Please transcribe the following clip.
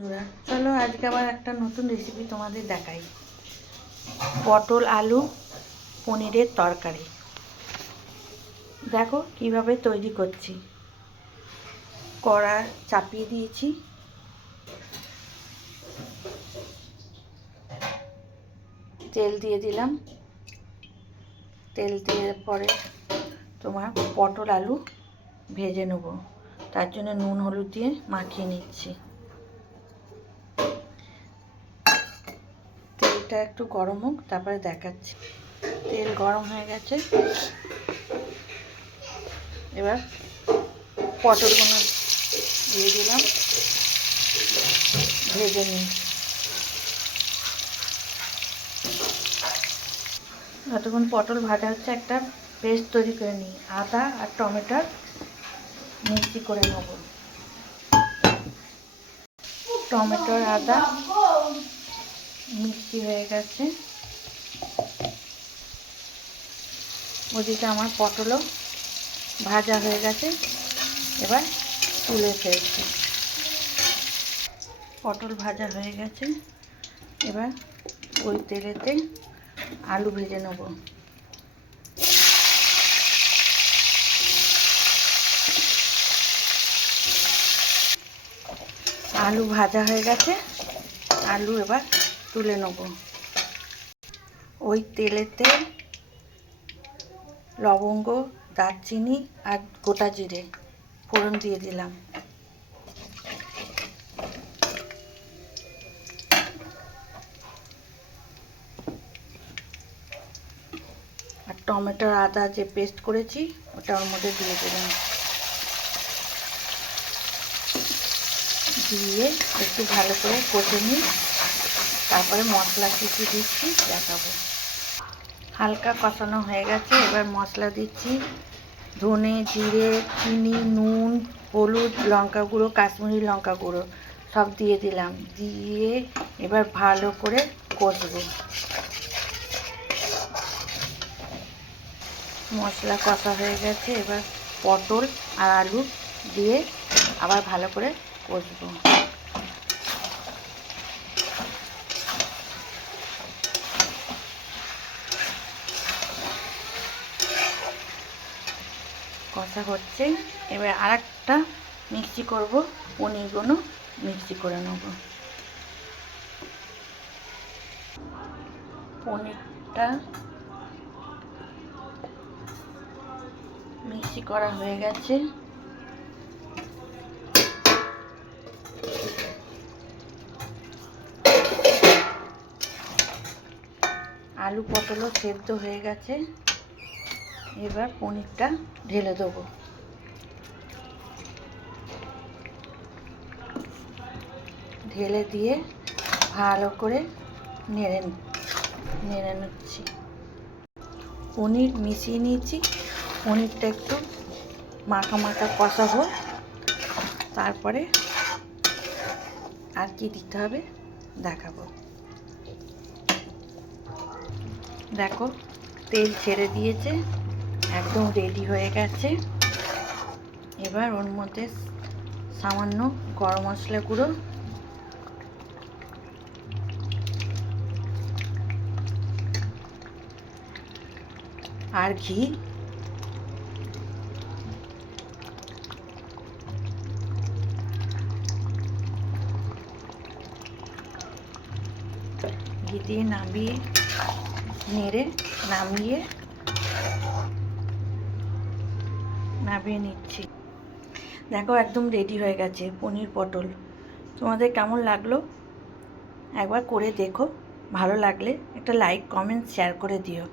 বন্ধুরা চলো আজকে আবার একটা নতুন রেসিপি তোমাদের দেখাই। পটল আলু পনিরের তরকারি। দেখো কিভাবে তৈরি করছি। কড়া চাপিয়ে দিয়েছি, তেল দিয়ে দিলাম। তেল দিয়ে পরে তোমার পটল আলু ভেজে নেব। তার জন্য নুন হলুদ দিয়ে মাখিয়ে নিচ্ছি। তেলটা একটু গরম হোক, তারপরে দেখাচ্ছি। তেল গরম হয়ে গেছে, এবার পটলগুলো দিয়ে দিলাম, ভেজে নিই। যতক্ষণ পটল ভাজা হচ্ছে একটা পেস্ট তৈরি করে নিই। আদা আর টমেটোর মিক্সি করে নেব। টমেটোর আদা মিক্সি হয়ে গেছে। ওদিকে আমার পটলও ভাজা হয়ে গেছে, এবার তুলে ফেলছি। পটল ভাজা হয়ে গেছে, এবার ওই তেলেতে আলু ভেজে নেব। আলু ভাজা হয়ে গেছে, আলু এবার তুলে নেব। ওই তেলেতে লবঙ্গ, দারচিনি আর গোটা জিরে ফোড়ন দিয়ে দিলাম। আর টমেটোর আদা যে পেস্ট করেছি ওটা ওর মধ্যে দিয়ে দিলাম। দিয়ে একটু ভালো করে কষে নিই, তারপরে মশলা কিছু দিচ্ছি দেখাবো। হালকা কষানো হয়ে গেছে, এবার মশলা দিচ্ছি। ধনে, জিরে, চিনি, নুন, হলুদ, লঙ্কা গুঁড়ো, কাশ্মীরি লঙ্কা গুঁড়ো সব দিয়ে দিলাম। দিয়ে এবার ভালো করে কষবো। মশলা কষা হয়ে গেছে, এবার পটল আর আলু দিয়ে আবার ভালো করে কষবো। কষা হচ্ছে, এবার আরেকটা মিক্সি করব। পনিরগুলো মিক্সি করে নেব। পনিরটা মিক্সি করা হয়ে গেছে। আলু পটলও সেদ্ধ হয়ে গেছে, এবার পনিরটা ঢেলে দেবো। ঢেলে দিয়ে ভালো করে নেড়ে নিচ্ছি। পনির মিশিয়ে নিয়েছি। পনিরটা একটু মাখা মাখা কষাবো, তারপরে আর কি দিতে হবে দেখাবো। দেখো তেল ছেড়ে দিয়েছে, একদম রেডি হয়ে গেছে। এবার ওর মধ্যে সামান্য গরম মশলা গুঁড়ো, আর ঘি, ঘি দিয়ে নামিয়ে নেড়ে নামিয়ে নিচ্ছি। দেখো একদম রেডি হয়ে গেছে পনির পটল। তোমাদের কেমন লাগলো একবার করে দেখো। ভালো লাগলে একটা লাইক, কমেন্ট, শেয়ার করে দিও।